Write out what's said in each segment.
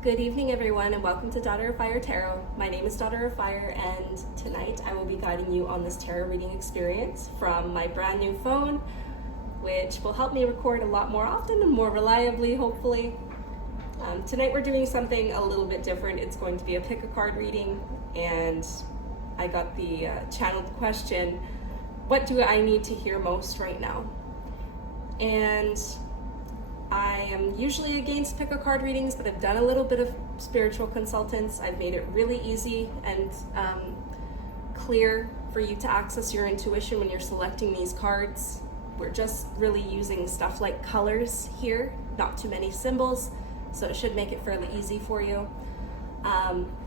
Good evening, everyone, and welcome to Daughter of Fire Tarot. My name is Daughter of Fire, and tonight I will be guiding you on this tarot reading experience from my brand new phone, which will help me record a lot more often and more reliably, hopefully. Tonight we're doing something a little bit different. It's going to be a pick a card reading, and I got the channeled question, what do I need to hear most right now? And I am usually against pick a card readings, but I've done a little bit of spiritual consultance. I've made it really easy and clear for you to access your intuition when you're selecting these cards. We're just really using stuff like colors here, not too many symbols, so it should make it fairly easy for you.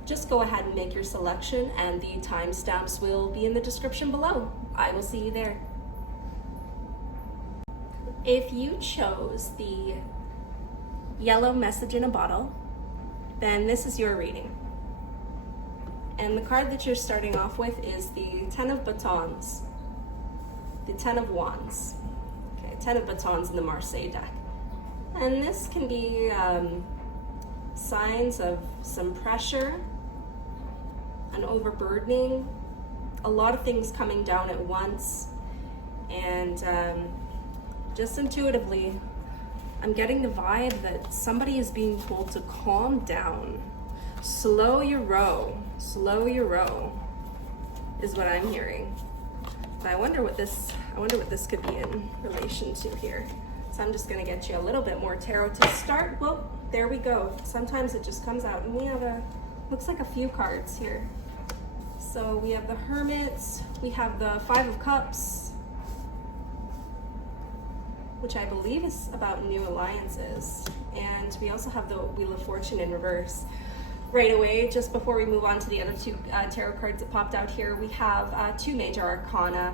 Just go ahead and make your selection, and the timestamps will be in the description below. I will see you there. If you chose the yellow message in a bottle, then this is your reading. And the card that you're starting off with is the 10 of batons, the 10 of wands. Okay, 10 of batons in the Marseille deck. And this can be signs of some pressure, an overburdening, a lot of things coming down at once, and just intuitively, I'm getting the vibe that somebody is being told to calm down. Slow your row is what I'm hearing. And I wonder what this could be in relation to here. So I'm just gonna get you a little bit more tarot to start. Well, there we go. Sometimes it just comes out, and we have looks like a few cards here. So we have the Hermit, we have the 5 of Cups, which I believe is about new alliances. And we also have the Wheel of Fortune in reverse. Right away, just before we move on to the other two tarot cards that popped out here, we have 2 major arcana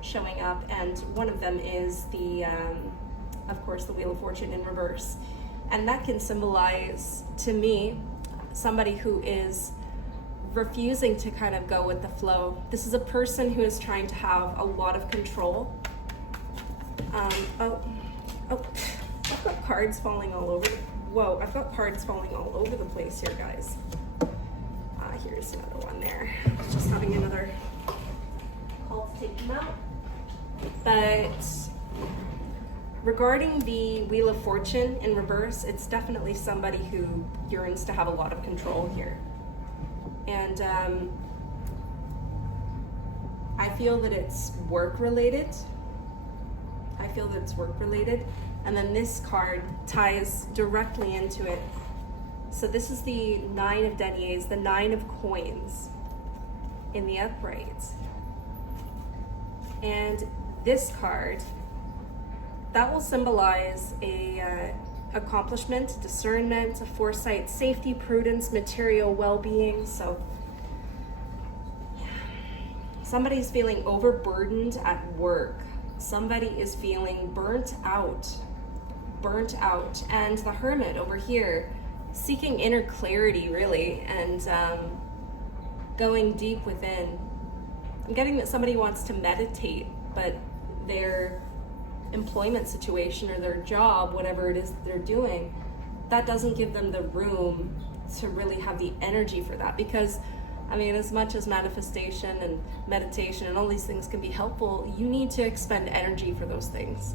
showing up, and one of them is the, of course, the Wheel of Fortune in reverse. And that can symbolize, to me, somebody who is refusing to kind of go with the flow. This is a person who is trying to have a lot of control. I've got cards falling all over. Whoa, I've got cards falling all over the place here, guys. Here's another one there. Just having another call to take them out. But regarding the Wheel of Fortune in reverse, it's definitely somebody who yearns to have a lot of control here. And I feel that it's work-related. And then this card ties directly into it. So this is the 9 of deniers, the 9 of coins in the upright. And this card, that will symbolize a accomplishment, discernment, a foresight, safety, prudence, material well-being. So yeah, somebody's feeling overburdened at work. Somebody is feeling burnt out. And the Hermit over here, seeking inner clarity, really, and going deep within. I'm getting that somebody wants to meditate, but their employment situation or their job, whatever it is that they're doing, that doesn't give them the room to really have the energy for that. Because I mean, as much as manifestation and meditation and all these things can be helpful, you need to expend energy for those things.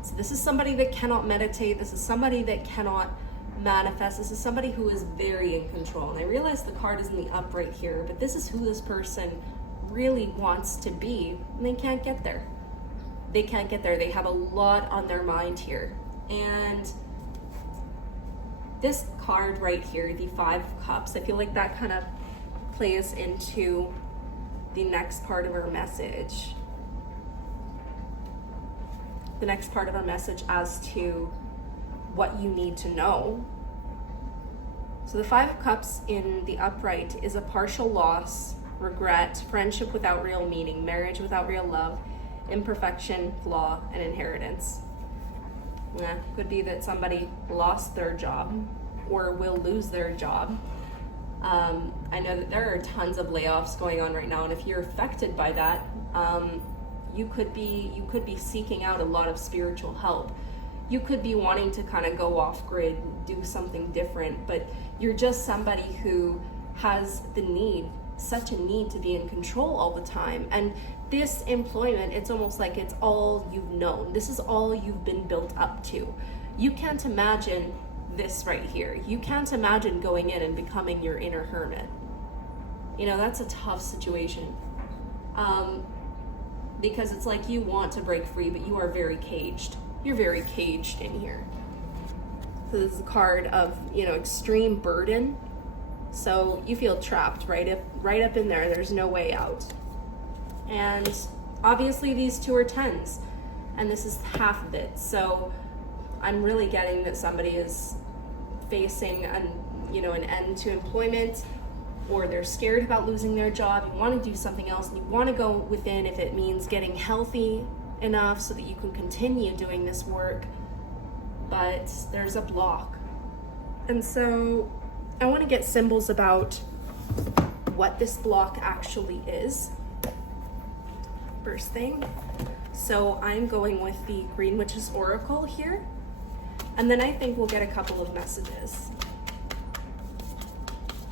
So this is somebody that cannot meditate. This is somebody that cannot manifest. This is somebody who is very in control. And I realize the card is in the upright here, but this is who this person really wants to be, and they can't get there. They have a lot on their mind here. And this card right here, the 5 of Cups, I feel like that kind of plays into the next part of our message. The next part of our message as to what you need to know. So the 5 of Cups in the upright is a partial loss, regret, friendship without real meaning, marriage without real love, imperfection, flaw, and inheritance. Yeah, could be that somebody lost their job or will lose their job. I know that there are tons of layoffs going on right now, and if you're affected by that, you could be seeking out a lot of spiritual help. you could be wanting to kind of go off grid, do something different, but you're just somebody who has the need, such a need to be in control all the time. And this employment, it's almost like it's all you've known. This is all you've been built up to. You can't imagine this right here. You can't imagine going in and becoming your inner hermit. You know, that's a tough situation. Because it's like you want to break free, but you are very caged. You're very caged in here. So this is a card of, you know, extreme burden. So you feel trapped right up in there. There's no way out. And obviously these two are tens, and this is half of it. So I'm really getting that somebody is facing an end to employment, or they're scared about losing their job. You want to do something else, and you want to go within if it means getting healthy enough so that you can continue doing this work, but there's a block. And so I want to get symbols about what this block actually is. First thing. So I'm going with the Green Witch's Oracle here, and then I think we'll get a couple of messages.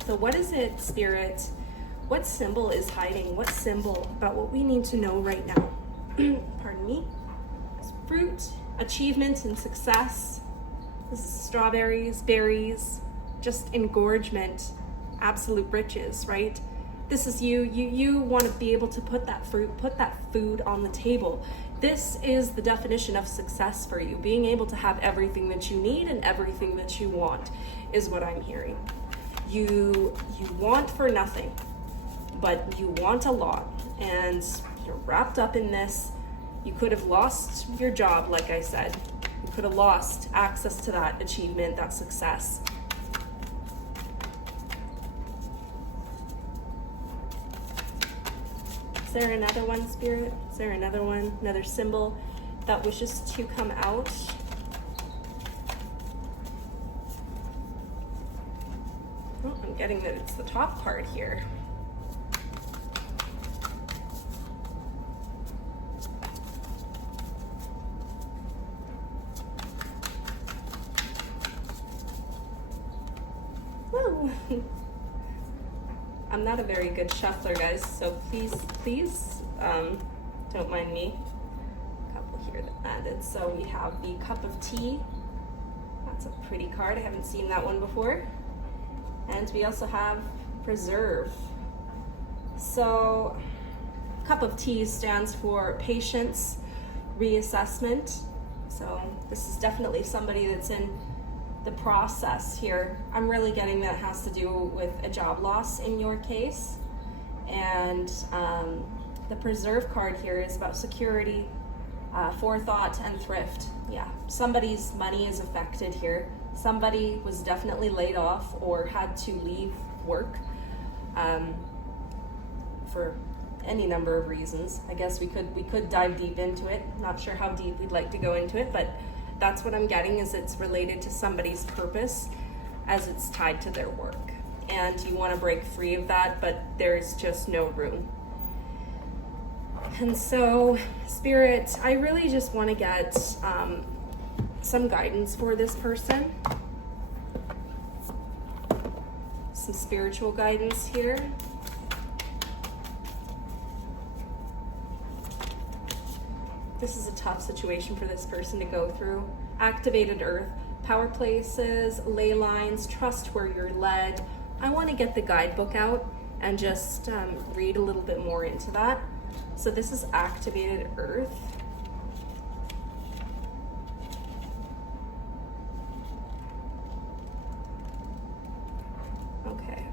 So what is it, Spirit? What symbol is hiding? What symbol about what we need to know right now? Pardon me. Fruit, achievement, and success. This is strawberries, berries, just engorgement, absolute riches, right? This is you want to be able to put that fruit, put that food on the table. This is the definition of success for you. Being able to have everything that you need and everything that you want is what I'm hearing. You want for nothing, but you want a lot, and you're wrapped up in this. You could have lost your job, like I said. You could have lost access to that achievement, that success. Is there another one, Spirit? Is there another one, another symbol that wishes to come out? Oh, I'm getting that it's the top part here. Woo. I'm not a very good shuffler, guys, so please, don't mind me. A couple here that added. So we have the Cup of Tea. That's a pretty card. I haven't seen that one before. And we also have Preserve. So Cup of Tea stands for patience, reassessment. So this is definitely somebody that's in the process here. I'm really getting that it has to do with a job loss in your case. And the Preserve card here is about security, forethought, and thrift. Yeah, somebody's money is affected here. Somebody was definitely laid off or had to leave work for any number of reasons. I guess we could dive deep into it. Not sure how deep we'd like to go into it, but that's what I'm getting, is it's related to somebody's purpose as it's tied to their work. And you want to break free of that, but there's just no room. And so, Spirit, I really just want to get some guidance for this person. Some spiritual guidance here. This is a tough situation for this person to go through. Activated Earth, power places, ley lines, trust where you're led. I want to get the guidebook out and just read a little bit more into that. So this is Activated Earth. Okay.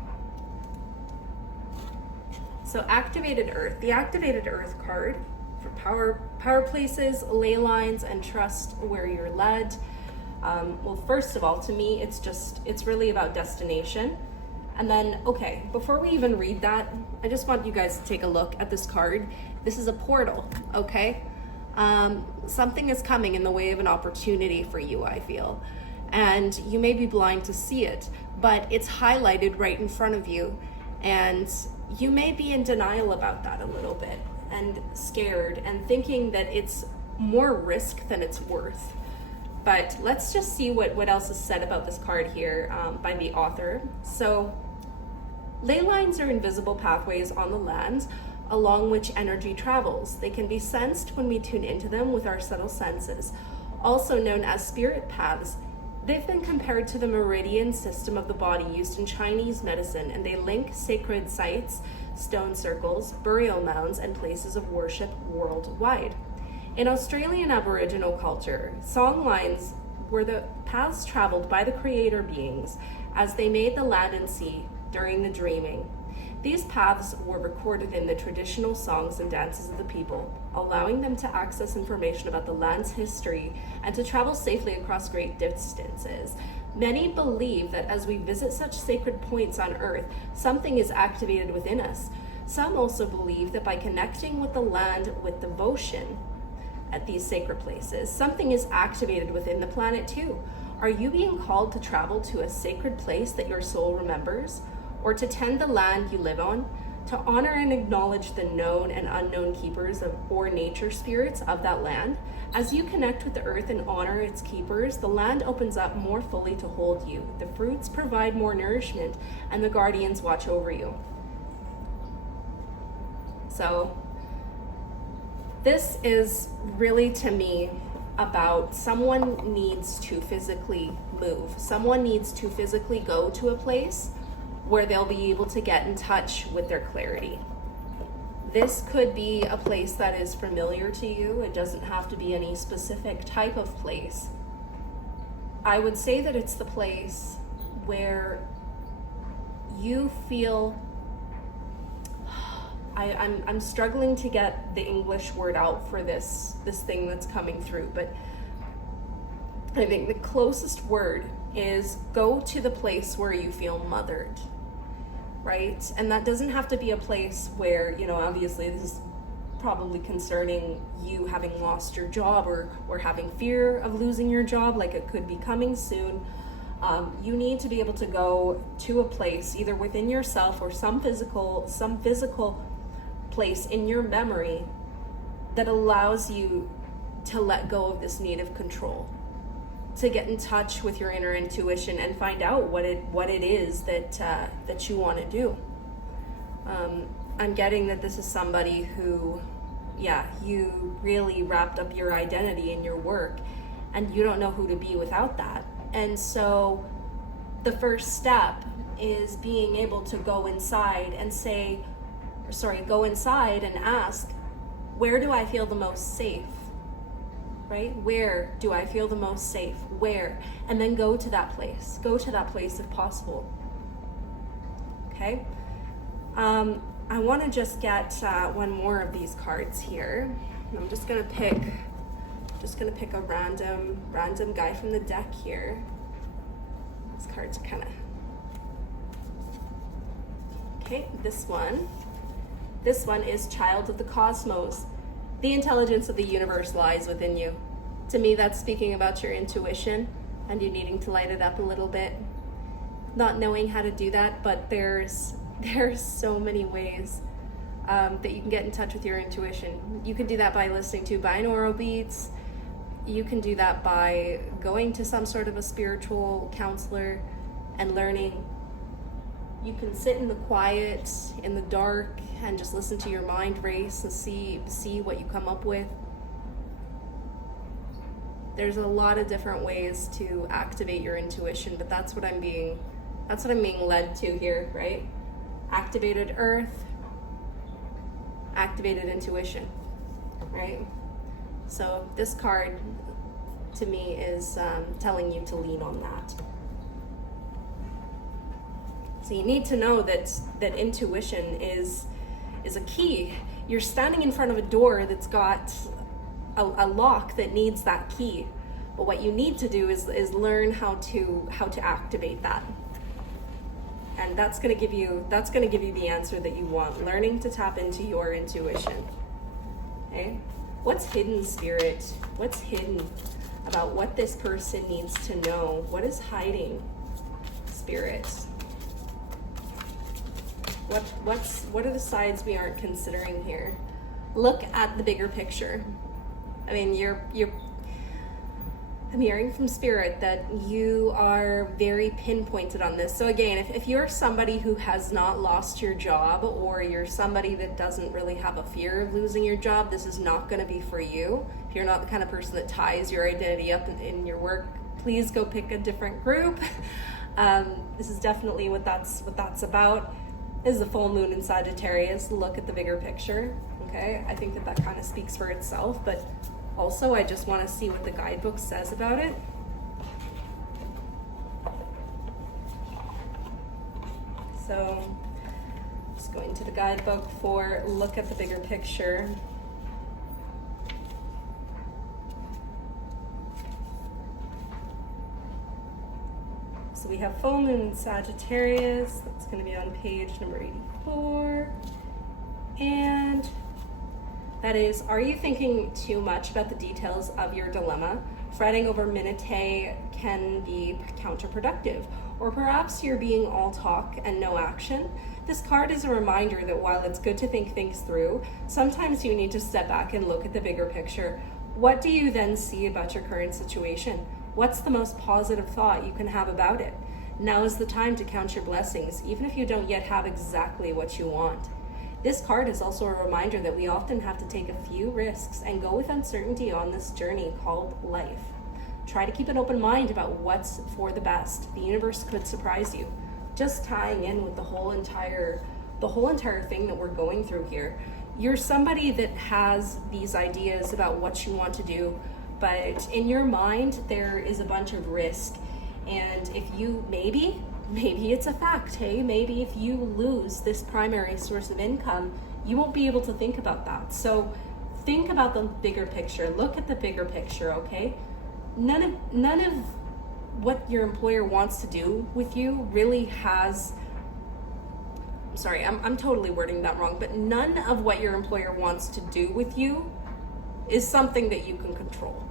So Activated Earth, the Activated Earth card for power places, ley lines, and trust where you're led. Well, first of all, to me, it's really about destination. And then, okay, before we even read that, I just want you guys to take a look at this card. This is a portal, okay? Something is coming in the way of an opportunity for you, I feel. And you may be blind to see it, but it's highlighted right in front of you. And you may be in denial about that a little bit, and scared, and thinking that it's more risk than it's worth. But let's just see what else is said about this card here by the author. So, ley lines are invisible pathways on the land along which energy travels. They can be sensed when we tune into them with our subtle senses. Also known as spirit paths, they've been compared to the meridian system of the body used in Chinese medicine, and they link sacred sites, stone circles, burial mounds, and places of worship worldwide. In Australian Aboriginal culture, song lines were the paths traveled by the creator beings as they made the land and sea during the dreaming. These paths were recorded in the traditional songs and dances of the people, allowing them to access information about the land's history and to travel safely across great distances. Many believe that as we visit such sacred points on earth, something is activated within us. Some also believe that by connecting with the land with devotion at these sacred places, something is activated within the planet too. Are you being called to travel to a sacred place that your soul remembers? Or to tend the land you live on, to honor and acknowledge the known and unknown keepers of or nature spirits of that land? As you connect with the earth and honor its keepers, the land opens up more fully to hold you. The fruits provide more nourishment, and the guardians watch over you. So, this is really, to me, about someone needs to physically move. Someone needs to physically go to a place where they'll be able to get in touch with their clarity. This could be a place that is familiar to you. It doesn't have to be any specific type of place. I would say that it's the place where you feel, I'm struggling to get the English word out for this thing that's coming through, but I think the closest word is go to the place where you feel mothered. Right? And that doesn't have to be a place where, obviously this is probably concerning you having lost your job or having fear of losing your job, like it could be coming soon. You need to be able to go to a place either within yourself or some physical place in your memory that allows you to let go of this need of control, to get in touch with your inner intuition and find out what it is that you want to do. I'm getting that this is somebody who, you really wrapped up your identity in your work, and you don't know who to be without that. And so the first step is being able to go inside and ask, where do I feel the most safe? Right? Where do I feel the most safe? Where? And then go to that place. Go to that place if possible. Okay? I want to just get one more of these cards here. I'm just gonna pick a random guy from the deck here. These cards are kind of okay. This one is Child of the Cosmos. The intelligence of the universe lies within you. To me, that's speaking about your intuition and you needing to light it up a little bit. Not knowing how to do that, but there's so many ways that you can get in touch with your intuition. You can do that by listening to binaural beats. You can do that by going to some sort of a spiritual counselor and learning. You can sit in the quiet, in the dark, and just listen to your mind race and see what you come up with. There's a lot of different ways to activate your intuition, but that's what I'm being led to here, right? Activated earth, activated intuition, right? So this card to me is telling you to lean on that. So you need to know that intuition is a key. You're standing in front of a door that's got a lock that needs that key. But what you need to do is learn how to activate that. And that's going to give you the answer that you want. Learning to tap into your intuition. Okay? What's hidden, Spirit? What's hidden about what this person needs to know? What is hiding, Spirit? What are the sides we aren't considering here? Look at the bigger picture. I mean, I'm hearing from Spirit that you are very pinpointed on this. So again, if you're somebody who has not lost your job, or you're somebody that doesn't really have a fear of losing your job, this is not going to be for you. If you're not the kind of person that ties your identity up in your work, please go pick a different group. This is definitely what that's about. This is a full moon in Sagittarius. Look at the bigger picture. Okay, I think that kind of speaks for itself, but also I just want to see what the guidebook says about it. So just going to the guidebook for look at the bigger picture. So we have full moon in Sagittarius. That's going to be on page number 84. And that is, are you thinking too much about the details of your dilemma? Fretting over minutiae can be counterproductive. Or perhaps you're being all talk and no action. This card is a reminder that while it's good to think things through, sometimes you need to step back and look at the bigger picture. What do you then see about your current situation? What's the most positive thought you can have about it? Now is the time to count your blessings, even if you don't yet have exactly what you want. This card is also a reminder that we often have to take a few risks and go with uncertainty on this journey called life. Try to keep an open mind about what's for the best. The universe could surprise you. Just tying in with the whole entire thing that we're going through here. You're somebody that has these ideas about what you want to do, but in your mind there is a bunch of risk. And if you maybe it's a fact, hey, maybe if you lose this primary source of income, you won't be able to think about that. So think about the bigger picture. Look at the bigger picture, okay? None of what your employer wants to do with you really has, sorry, I'm totally wording that wrong, but none of what your employer wants to do with you is something that you can control.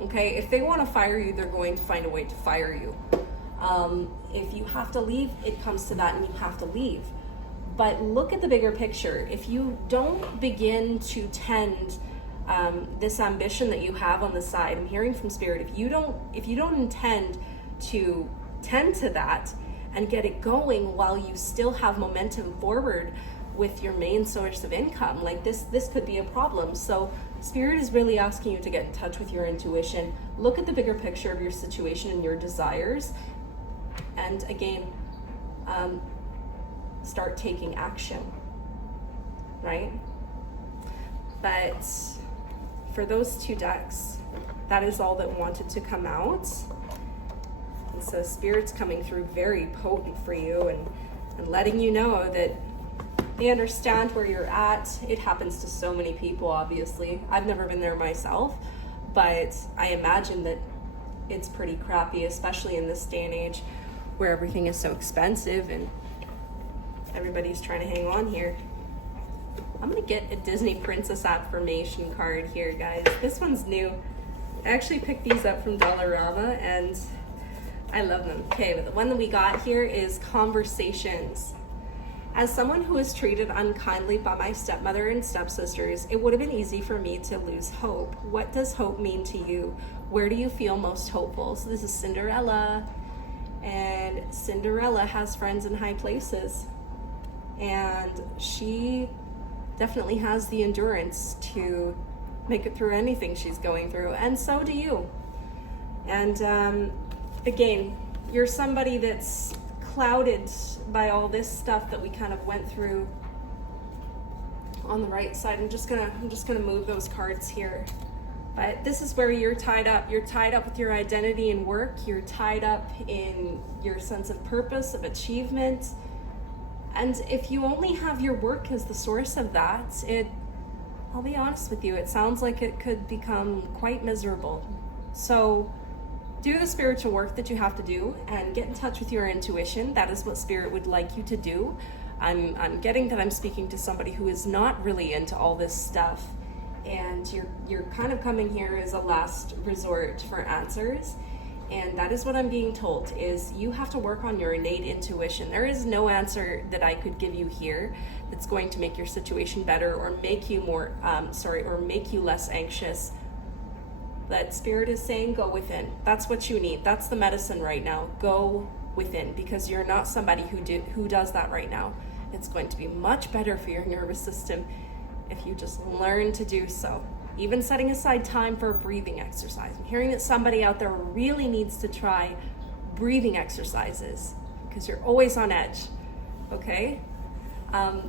Okay, if they want to fire you, they're going to find a way to fire you. If you have to leave, it comes to that and you have to leave. But look at the bigger picture. If you don't begin to tend this ambition that you have on the side, I'm hearing from Spirit, if you don't intend to tend to that and get it going while you still have momentum forward with your main source of income, like this could be a problem. So Spirit is really asking you to get in touch with your intuition. Look at the bigger picture of your situation and your desires. And again, start taking action, right? But for those two decks, that is all that wanted to come out. And so Spirit's coming through very potent for you and letting you know that they understand where you're at. It happens to so many people, obviously. I've never been there myself, but I imagine that it's pretty crappy, especially in this day and age where everything is so expensive and everybody's trying to hang on here. I'm gonna get a Disney Princess affirmation card here, guys. This one's new. I actually picked these up from Dollarama and I love them. Okay, the one that we got here is conversations. As someone who was treated unkindly by my stepmother and stepsisters, it would have been easy for me to lose hope. What does hope mean to you? Where do you feel most hopeful? So this is Cinderella, and Cinderella has friends in high places, and she definitely has the endurance to make it through anything she's going through, and so do you. And again, you're somebody that's clouded by all this stuff that we kind of went through on the right side. I'm just gonna move those cards here. But this is where you're tied up. You're tied up with your identity and work. You're tied up in your sense of purpose, of achievement. And if you only have your work as the source of that, I'll be honest with you, it sounds like it could become quite miserable. So do the spiritual work that you have to do and get in touch with your intuition. That is what Spirit would like you to do. I'm getting that I'm speaking to somebody who is not really into all this stuff, and you're kind of coming here as a last resort for answers. And that is what I'm being told, is you have to work on your innate intuition. There is no answer that I could give you here that's going to make your situation better or make you more, or make you less anxious. that Spirit is saying, go within. That's what you need. That's the medicine right now. Go within, because you're not somebody who does that right now. It's going to be much better for your nervous system if you just learn to do so. Even setting aside time for a breathing exercise. I'm hearing that somebody out there really needs to try breathing exercises because you're always on edge, okay?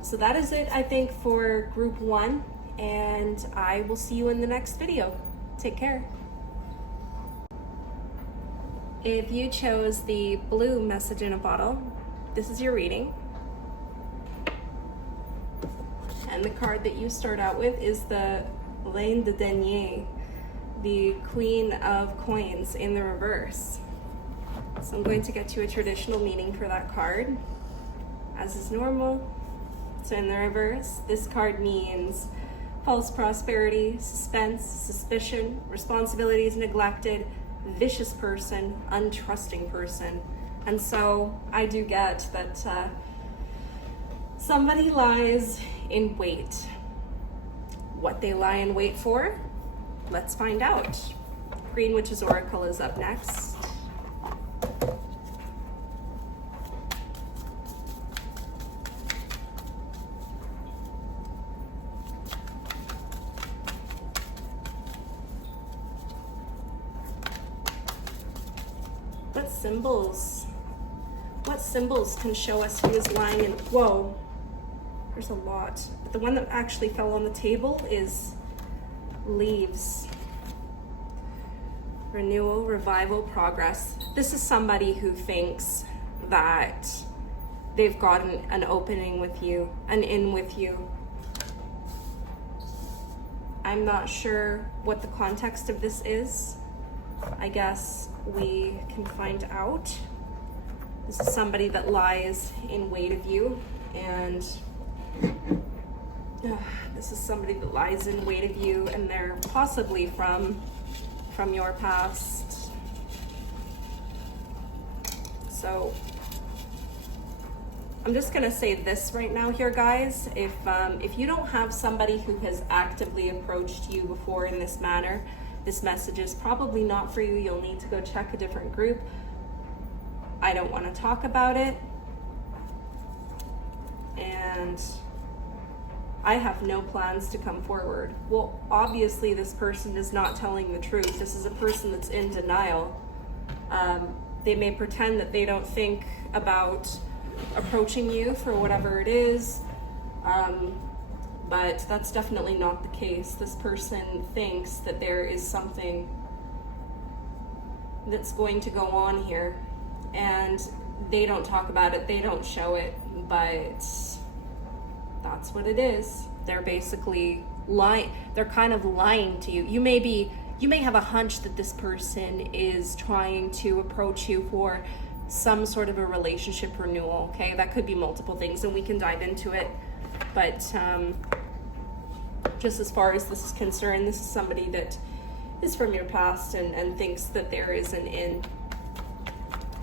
So that is it, I think, for group 1, and I will see you in the next video. Take care. If you chose the blue message in a bottle, this is your reading. And the card that you start out with is the Reine de Denier, the Queen of Coins in the reverse. So I'm going to get you a traditional meaning for that card, as is normal. So in the reverse, this card means false prosperity, suspense, suspicion, responsibilities neglected, vicious person, untrusting person. And so I do get that somebody lies in wait. What they lie in wait for? Let's find out. Green Witch's Oracle is up next. What symbols can show us who is lying in? Whoa, there's a lot. But the one that actually fell on the table is leaves. Renewal, revival, progress. This is somebody who thinks that they've gotten an opening with you, an in with you. I'm not sure what the context of this is. I guess we can find out. This is somebody that lies in wait of you, and this is somebody that lies in wait of you, and they're possibly from your past. So I'm just gonna say this right now here, guys. If you don't have somebody who has actively approached you before in this manner, this message is probably not for you. You'll need to go check a different group. I don't want to talk about it. And I have no plans to come forward. Well, obviously this person is not telling the truth. This is a person that's in denial. They may pretend that they don't think about approaching you for whatever it is. But that's definitely not the case. This person thinks that there is something that's going to go on here, and they don't talk about it, they don't show it, but that's what it is. They're basically lying. They're kind of lying to you. You may have a hunch that this person is trying to approach you for some sort of a relationship renewal, okay? That could be multiple things, and we can dive into it. But just as far as this is concerned, this is somebody that is from your past and thinks that there is an in,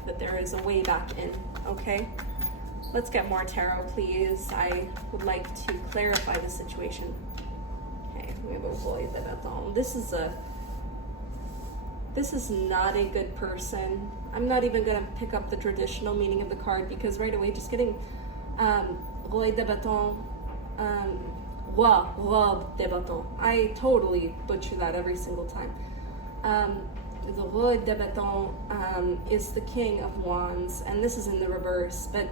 that there is a way back in, okay? Let's get more tarot, please. I would like to clarify the situation. Okay, we have a Void de Bâton. This is not a good person. I'm not even gonna pick up the traditional meaning of the card because right away, just getting Roi de Bâton, Roi, Robe de Bâton. I totally butcher that every single time. The Roi de Bâton is the King of Wands, and this is in the reverse, but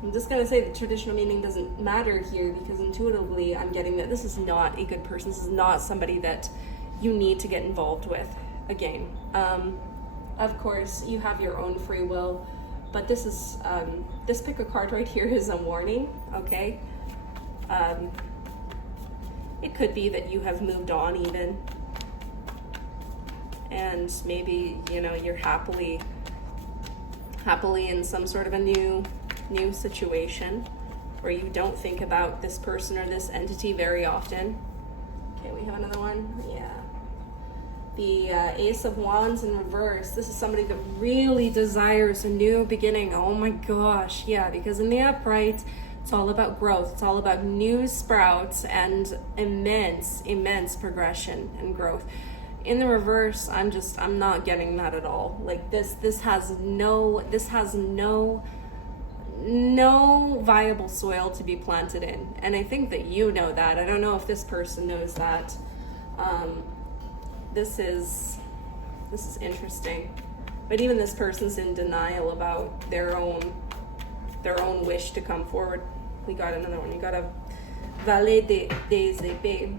I'm just gonna say the traditional meaning doesn't matter here because intuitively I'm getting that this is not a good person. This is not somebody that you need to get involved with again. Of course, you have your own free will, but this is, this pick a card right here is a warning, okay? It could be that you have moved on even, and maybe, you know, you're happily in some sort of a new situation where you don't think about this person or this entity very often. Okay, we have another one. Yeah. The Ace of Wands in reverse. This is somebody that really desires a new beginning. Oh my gosh, yeah, because in the upright, it's all about growth. It's all about new sprouts and immense progression and growth. In the reverse, I'm not getting that at all. Like this has no viable soil to be planted in. And I think that you know that. I don't know if this person knows that. This is interesting. But even this person's in denial about their own wish to come forward. We got another one. You got a Valet des Épées.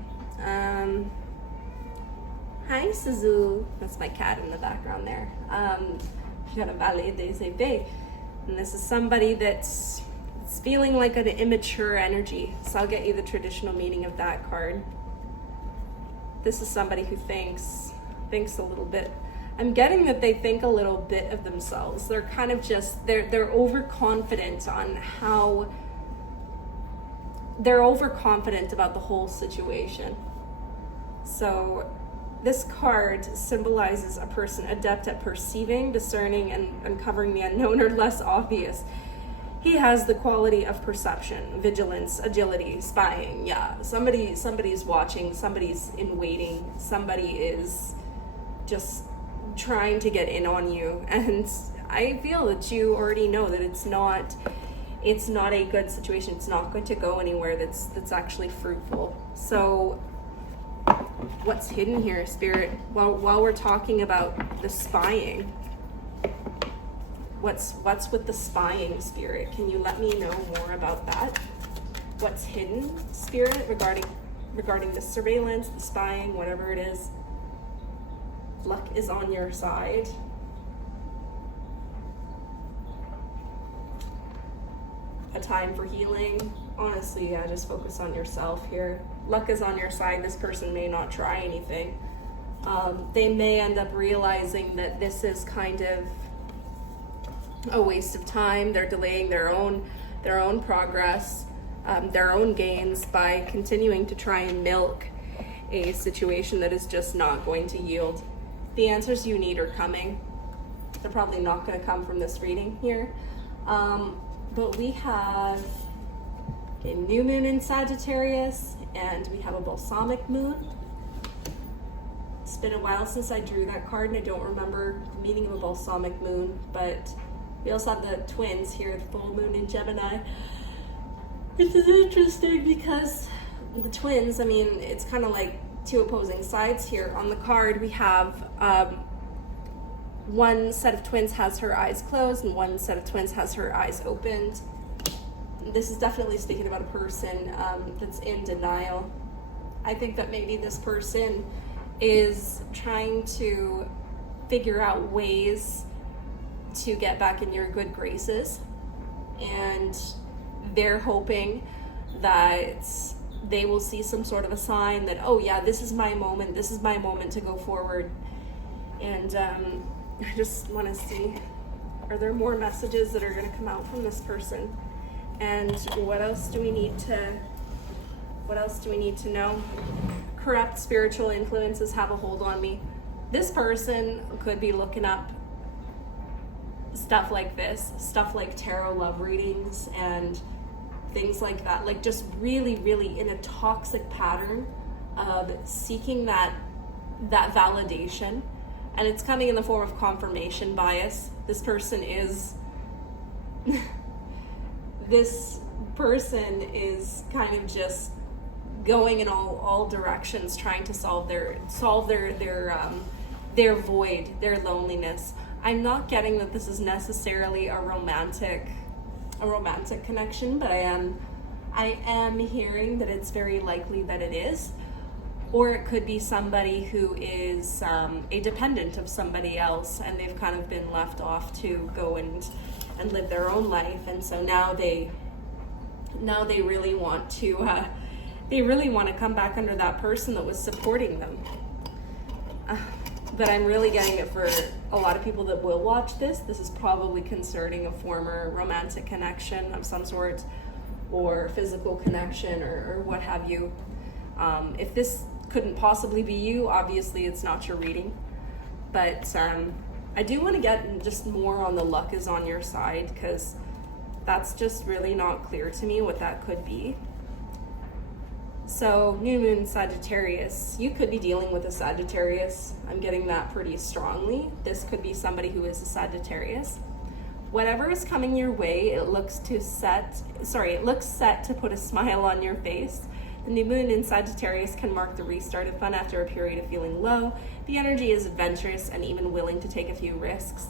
Hi, Suzu. That's my cat in the background there. You got a Valet des Épées. And this is somebody that's feeling like an immature energy. So I'll get you the traditional meaning of that card. This is somebody who thinks a little bit. I'm getting that they think a little bit of themselves. They're kind of just, they're overconfident on how, they're overconfident about the whole situation. So this card symbolizes a person adept at perceiving, discerning, and uncovering the unknown or less obvious. He has the quality of perception, vigilance, agility, spying. Yeah, somebody's watching, somebody's in waiting, somebody is just trying to get in on you. And I feel that you already know that it's not a good situation. It's not going to go anywhere that's actually fruitful. So what's hidden here, Spirit? While we're talking about the spying, what's with the spying, Spirit? Can you let me know more about that? What's hidden, Spirit, regarding the surveillance, the spying, whatever it is? Luck is on your side. A time for healing. Honestly, yeah, just focus on yourself here. Luck is on your side. This person may not try anything. They may end up realizing that this is kind of a waste of time. They're delaying their own progress, their own gains by continuing to try and milk a situation that is just not going to yield. The answers you need are coming. They're probably not going to come from this reading here. But we have a new moon in Sagittarius, and we have a balsamic moon. It's been a while since I drew that card, and I don't remember the meaning of a balsamic moon, but we also have the twins here, the full moon in Gemini, which is interesting because the twins, I mean, it's kind of like two opposing sides here. On the card, we have one set of twins has her eyes closed and one set of twins has her eyes opened. This is definitely speaking about a person that's in denial. I think that maybe this person is trying to figure out ways to get back in your good graces, and they're hoping that they will see some sort of a sign that, oh yeah, this is my moment to go forward. And I just want to see, are there more messages that are going to come out from this person? And what else do we need to know? Corrupt spiritual influences have a hold on me. This person could be looking up stuff like this, stuff like tarot love readings and things like that, like just really, really in a toxic pattern of seeking that validation. And it's coming in the form of confirmation bias. This person is kind of just going in all directions, trying to solve their void, their loneliness. I'm not getting that this is necessarily a romantic connection, but I am hearing that it's very likely that it is. Or it could be somebody who is a dependent of somebody else, and they've kind of been left off to go and live their own life, and so now they really want to come back under that person that was supporting them. But I'm really getting it for a lot of people that will watch this. This is probably concerning a former romantic connection of some sort, or physical connection, or what have you. If this couldn't possibly be you, obviously it's not your reading. But I do want to get just more on the luck is on your side, because that's just really not clear to me what that could be. So new moon Sagittarius, you could be dealing with a Sagittarius. I'm getting that pretty strongly. This could be somebody who is a Sagittarius. Whatever is coming your way, it looks set to put a smile on your face. The new moon in Sagittarius can mark the restart of fun after a period of feeling low. The energy is adventurous and even willing to take a few risks.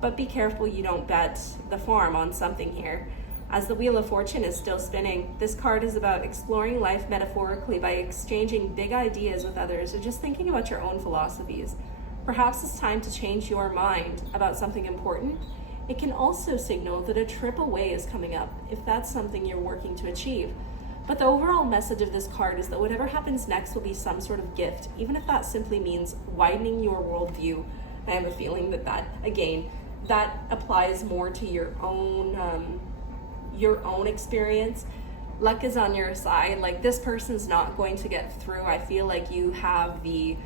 But be careful you don't bet the farm on something here. As the Wheel of Fortune is still spinning, this card is about exploring life metaphorically by exchanging big ideas with others or just thinking about your own philosophies. Perhaps it's time to change your mind about something important. It can also signal that a trip away is coming up if that's something you're working to achieve. But the overall message of this card is that whatever happens next will be some sort of gift, even if that simply means widening your worldview. I have a feeling that applies more to your own experience. Luck is on your side. Like, this person's not going to get through. I feel like you have the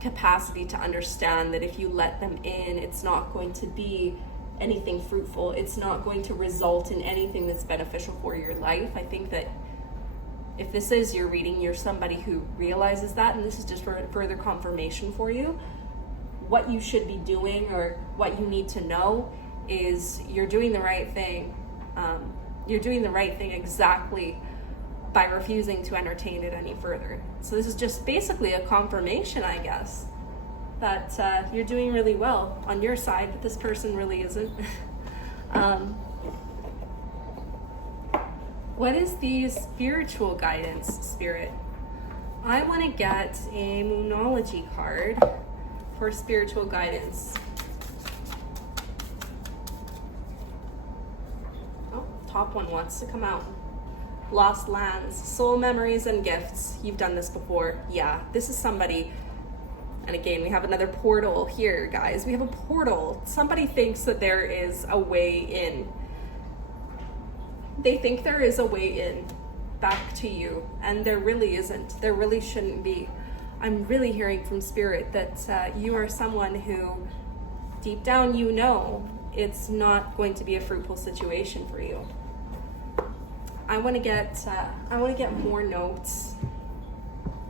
capacity to understand that if you let them in, it's not going to be anything fruitful. It's not going to result in anything that's beneficial for your life. I think that if this is your reading, you're somebody who realizes that, and this is just for further confirmation for you. What you should be doing, or what you need to know, is you're doing the right thing. You're doing the right thing exactly by refusing to entertain it any further. So this is just basically a confirmation, I guess, that you're doing really well on your side, but this person really isn't. What is the spiritual guidance, Spirit? I want to get a Moonology card for spiritual guidance. Oh, top one wants to come out. Lost lands, soul memories, and gifts. You've done this before. Yeah, this is somebody. And again, we have another portal here, guys. We have a portal. Somebody thinks that there is a way in. They think there is a way in back to you, and there really isn't. There really shouldn't be. I'm really hearing from Spirit that you are someone who, deep down, you know it's not going to be a fruitful situation for you. I want to get more notes.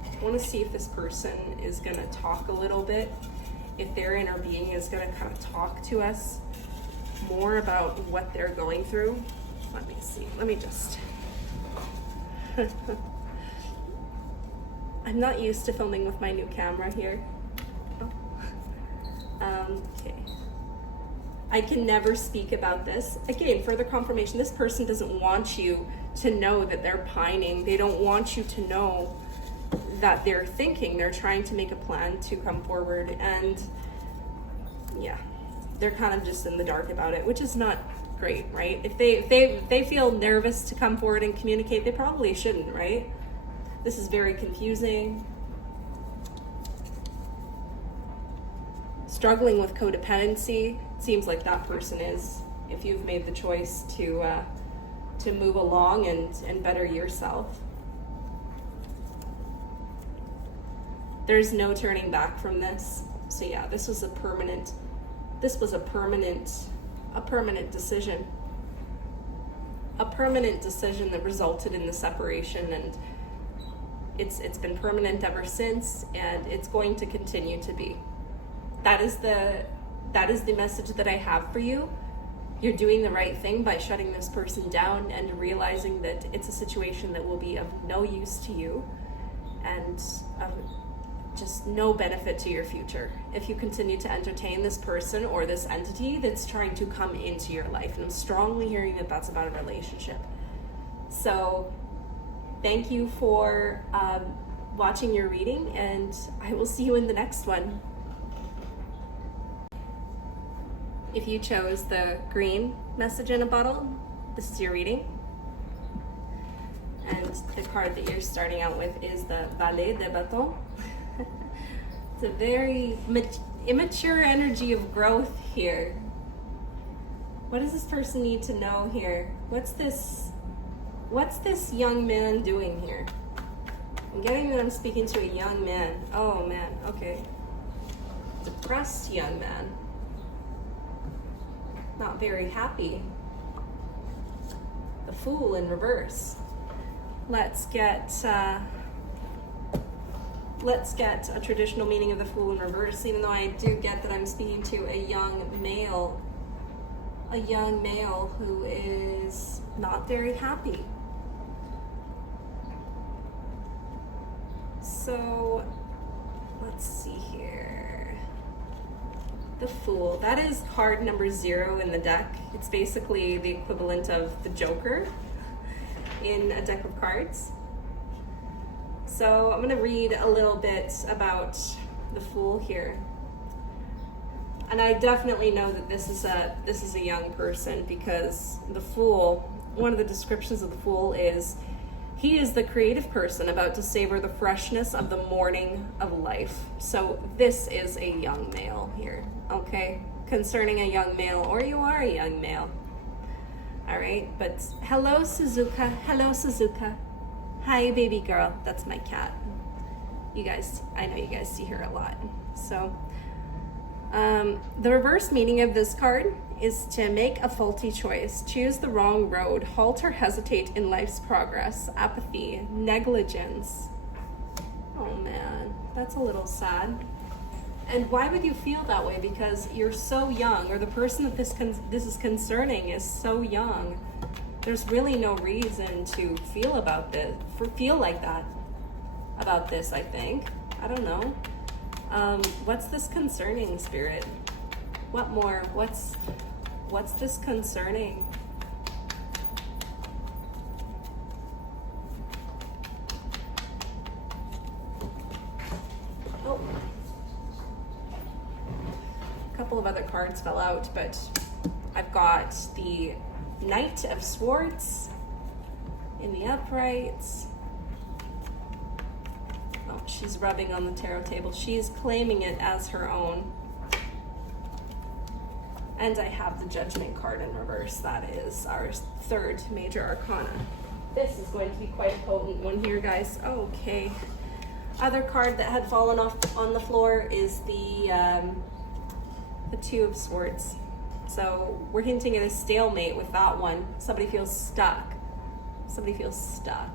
I want to see if this person is going to talk a little bit, if their inner being is going to kind of talk to us more about what they're going through. Let me see. Let me just... I'm not used to filming with my new camera here. Okay. I can never speak about this. Again, further confirmation, this person doesn't want you to know that they're pining. They don't want you to know that they're thinking. They're trying to make a plan to come forward, and yeah, they're kind of just in the dark about it, which is not great, right? If they feel nervous to come forward and communicate, they probably shouldn't, right? This is very confusing. Struggling with codependency. Seems like that person is, if you've made the choice to move along and better yourself. There's no turning back from this. So yeah, this was a permanent decision. A permanent decision that resulted in the separation, and it's been permanent ever since, and it's going to continue to be. That is the message that I have for you. You're doing the right thing by shutting this person down and realizing that it's a situation that will be of no use to you and just no benefit to your future if you continue to entertain this person or this entity that's trying to come into your life. And I'm strongly hearing that that's about a relationship. So thank you for watching your reading, and I will see you in the next one. If you chose the green message in a bottle, this is your reading. And the card that you're starting out with is the Valet de Bâton. It's a very immature energy of growth here. What does this person need to know here? What's this young man doing here? I'm getting that I'm speaking to a young man. Oh man, okay. Depressed young man. Not very happy. The Fool in reverse. let's get a traditional meaning of the Fool in reverse, even though I do get that I'm speaking to a young male who is not very happy. So let's see here. The Fool. That is card number 0 in the deck. It's basically the equivalent of the Joker in a deck of cards. So I'm going to read a little bit about the Fool here. And I definitely know that this is a young person, because the Fool, one of the descriptions of the Fool is, he is the creative person about to savor the freshness of the morning of life. So this is a young male here, okay? Concerning a young male, or you are a young male. All right, but hello, Suzuka. Hello, Suzuka. Hi, baby girl. That's my cat. You guys, I know you guys see her a lot. So the reverse meaning of this card is to make a faulty choice, choose the wrong road, halt or hesitate in life's progress, apathy, negligence. Oh man, that's a little sad. And why would you feel that way? Because you're so young, or the person that this is concerning is so young. There's really no reason to feel like that about this, I think. I don't know. What's this concerning, Spirit? What more? What's this concerning? Oh. A couple of other cards fell out, but I've got the Knight of Swords in the uprights. Oh, she's rubbing on the tarot table. She's claiming it as her own. And I have the Judgment card in reverse. That is our third major arcana. This is going to be quite a potent one here, guys. Okay. Other card that had fallen off on the floor is the Two of Swords. So we're hinting at a stalemate with that one. Somebody feels stuck. Somebody feels stuck.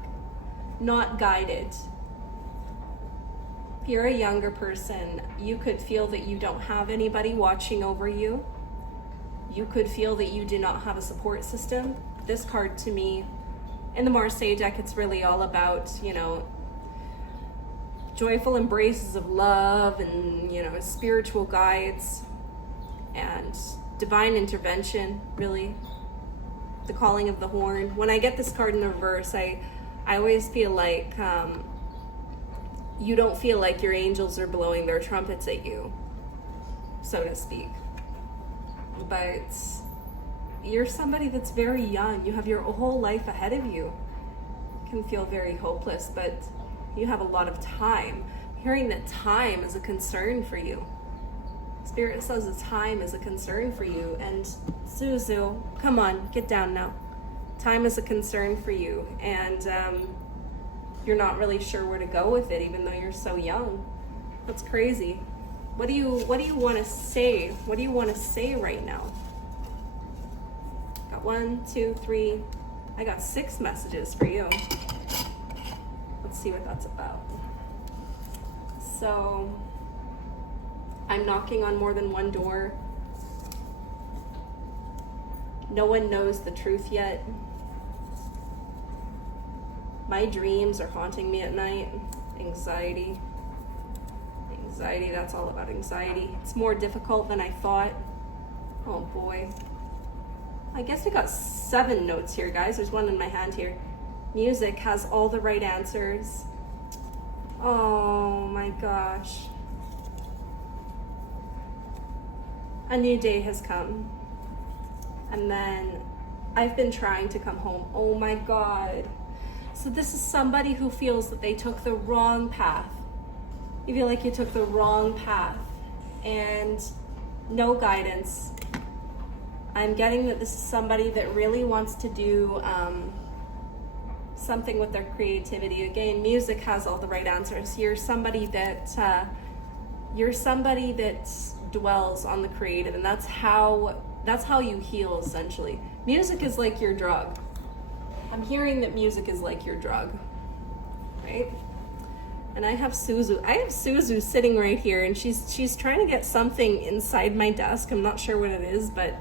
Not guided. If you're a younger person, you could feel that you don't have anybody watching over you. You could feel that you do not have a support system. This card, to me, in the Marseille deck, it's really all about, joyful embraces of love and, spiritual guides and divine intervention, really. The calling of the horn. When I get this card in the reverse, I always feel like you don't feel like your angels are blowing their trumpets at you, so to speak. But you're somebody that's very young. You have your whole life ahead of you. It can feel very hopeless, but you have a lot of time. I'm hearing that time is a concern for you. Spirit says that time is a concern for you. And Zuzu, come on, get down now. Time is a concern for you. And you're not really sure where to go with it, even though you're so young. That's crazy. What do you want to say? What do you want to say right now? Got 1, 2, 3. I got 6 messages for you. Let's see what that's about. So, I'm knocking on more than one door. No one knows the truth yet. My dreams are haunting me at night. Anxiety. Anxiety, that's all about anxiety. It's more difficult than I thought. Oh boy. I guess we got 7 notes here, guys. There's one in my hand here. Music has all the right answers. Oh my gosh. A new day has come. And then I've been trying to come home. Oh my God. So this is somebody who feels that they took the wrong path. You feel like you took the wrong path and no guidance. I'm getting that this is somebody that really wants to do something with their creativity. Again, music has all the right answers. You're somebody that dwells on the creative, and that's how you heal, essentially. Music is like your drug. I'm hearing that music is like your drug, right? And I have Suzu. Sitting right here, and she's trying to get something inside my desk. I'm not sure what it is, but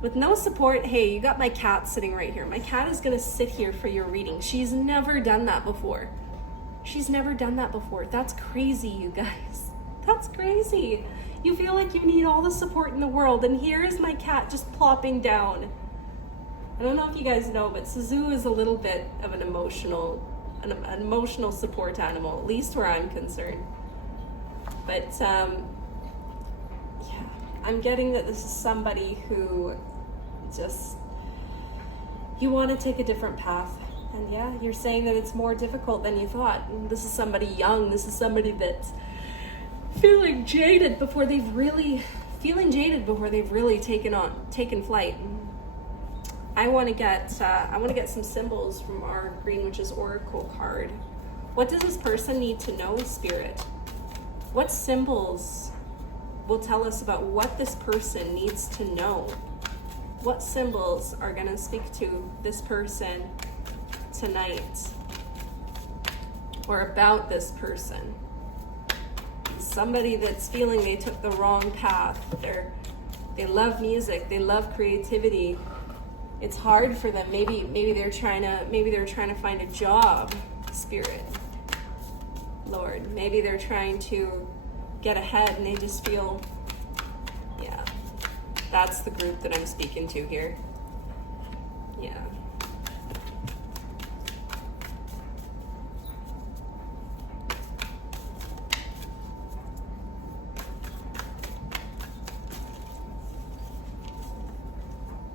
with no support, hey, you got my cat sitting right here. My cat is gonna sit here for your reading. She's never done that before. That's crazy, you guys. That's crazy. You feel like you need all the support in the world, and here is my cat just plopping down. I don't know if you guys know, but Suzu is a little bit of an emotional support animal, at least where I'm concerned. But yeah, I'm getting that this is somebody who just, you want to take a different path. And yeah, you're saying that it's more difficult than you thought. And this is somebody young. This is somebody that's feeling jaded before they've really taken flight. I want to get some symbols from our Green Witch's Oracle card. What does this person need to know, Spirit? What symbols will tell us about what this person needs to know? What symbols are going to speak to this person tonight, or about this person? Somebody that's feeling they took the wrong path. They love music, they love creativity. It's hard for them. Maybe they're trying to find a job, Spirit. Lord, maybe they're trying to get ahead and they just feel, yeah, that's the group that I'm speaking to here. Yeah.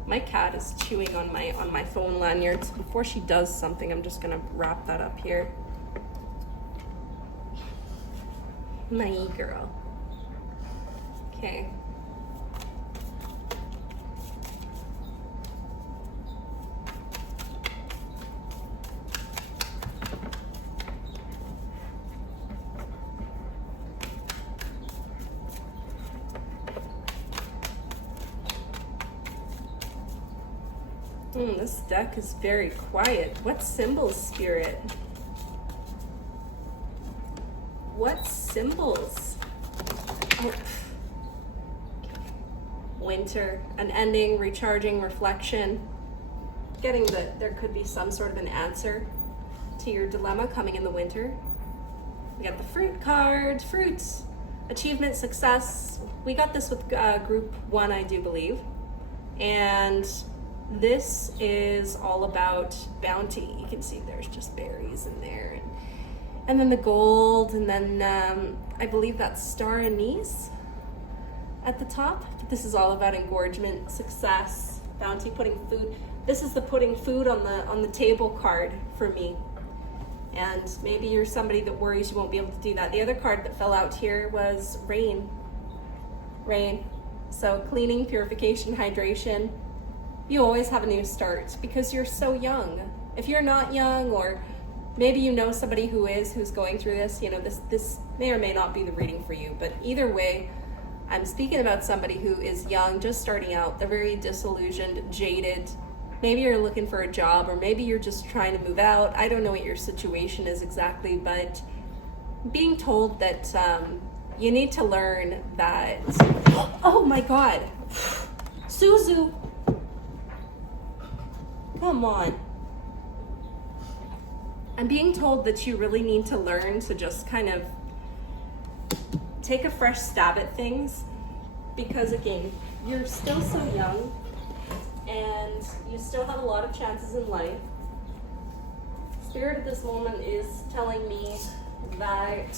My cat is chewing on my phone lanyard. So before she does something, I'm just gonna wrap that up here. My girl. Okay. This deck is very quiet. What symbols, Spirit? What symbols? Oh. Winter, an ending, recharging, reflection. Getting that there could be some sort of an answer to your dilemma coming in the winter. We got the fruit card, fruits, achievement, success. We got this with group 1, I do believe. And this is all about bounty. You can see there's just berries in there. And then the gold, and then I believe that's star anise at the top. This is all about engorgement, success, bounty, putting food. This is the putting food on the table card for me. And maybe you're somebody that worries you won't be able to do that. The other card that fell out here was rain. Rain. So cleaning, purification, hydration. You always have a new start because you're so young. If you're not young, or maybe you know somebody who's going through this, this may or may not be the reading for you. But either way, I'm speaking about somebody who is young, just starting out. They're very disillusioned, jaded. Maybe you're looking for a job, or maybe you're just trying to move out. I don't know what your situation is exactly, but being told that you need to learn that, oh my God, Suzu, come on. I'm being told that you really need to learn to just kind of take a fresh stab at things, because again, you're still so young and you still have a lot of chances in life. Spirit at this moment is telling me that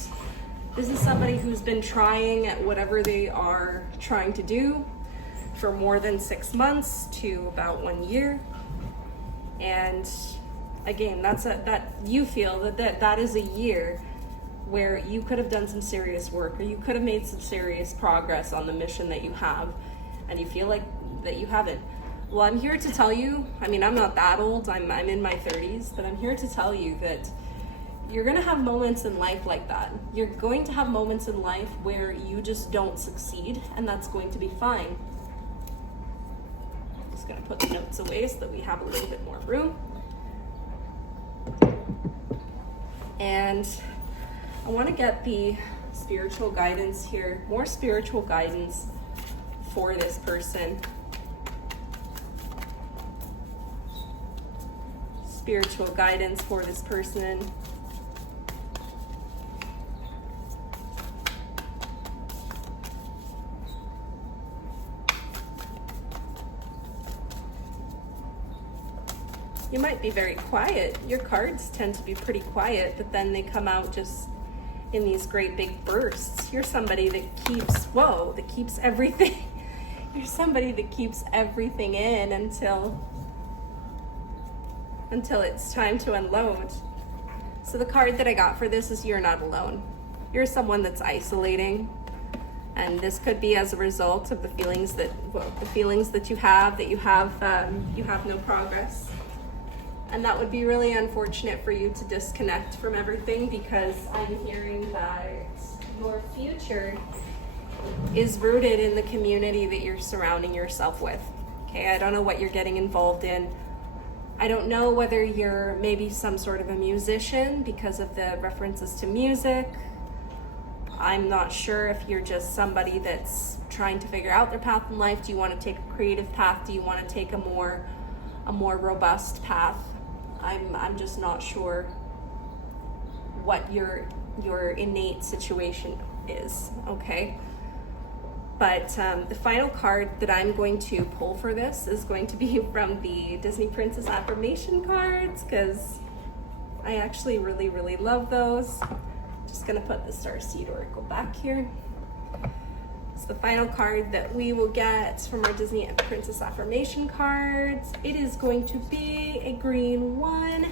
this is somebody who's been trying at whatever they are trying to do for more than 6 months to about 1 year. And again, that you feel that is a year where you could have done some serious work, or you could have made some serious progress on the mission that you have, and you feel like that you haven't. Well, I'm here to tell you, I mean, I'm not that old, I'm in my 30s, but I'm here to tell you that you're gonna have moments in life like that. You're going to have moments in life where you just don't succeed, and that's going to be fine. I'm just gonna put the notes away so that we have a little bit more room. And I want to get the spiritual guidance here, more spiritual guidance for this person. Spiritual guidance for this person. You might be very quiet. Your cards tend to be pretty quiet, but then they come out just in these great big bursts. You're somebody that keeps everything. You're somebody that keeps everything in until it's time to unload. So the card that I got for this is you're not alone. You're someone that's isolating. And this could be as a result of the feelings that you have no progress. And that would be really unfortunate for you to disconnect from everything, because I'm hearing that your future is rooted in the community that you're surrounding yourself with. Okay, I don't know what you're getting involved in. I don't know whether you're maybe some sort of a musician because of the references to music. I'm not sure if you're just somebody that's trying to figure out their path in life. Do you want to take a creative path? Do you want to take a more robust path? I'm just not sure what your innate situation is, okay? But the final card that I'm going to pull for this is going to be from the Disney Princess affirmation cards, because I actually really, really love those. Just gonna put the starseed oracle back here. It's the final card that we will get from our Disney Princess affirmation cards. It is going to be a green one,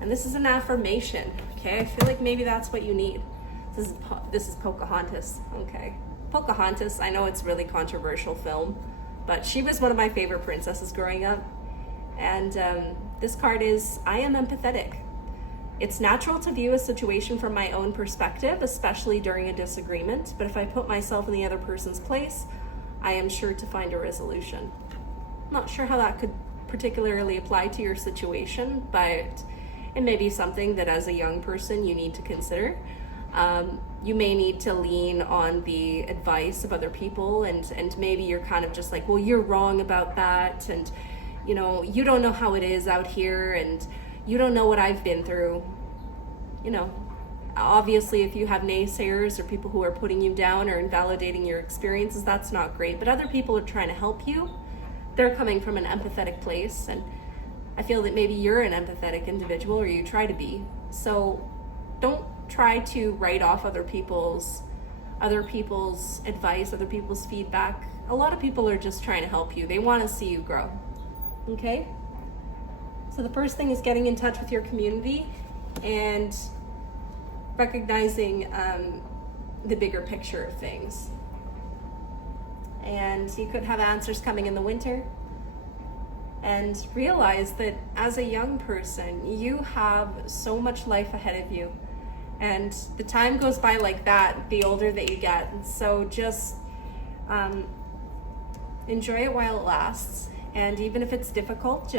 and this is an affirmation. Okay, I feel like maybe that's what you need. This is Pocahontas. Okay, Pocahontas. I know it's a really controversial film, but she was one of my favorite princesses growing up. And this card is, I am empathetic. It's natural to view a situation from my own perspective, especially during a disagreement, but if I put myself in the other person's place, I am sure to find a resolution. I'm not sure how that could particularly apply to your situation, but it may be something that as a young person you need to consider. You may need to lean on the advice of other people, and maybe you're kind of just like, well, you're wrong about that, and you don't know how it is out here, and you don't know what I've been through. Obviously, if you have naysayers or people who are putting you down or invalidating your experiences, that's not great. But other people are trying to help you. They're coming from an empathetic place. And I feel that maybe you're an empathetic individual, or you try to be. So don't try to write off other people's advice, other people's feedback. A lot of people are just trying to help you. They want to see you grow. Okay? So the first thing is getting in touch with your community and recognizing the bigger picture of things. And you could have answers coming in the winter, and realize that as a young person, you have so much life ahead of you. And the time goes by like that, the older that you get. And so just enjoy it while it lasts. And even if it's difficult,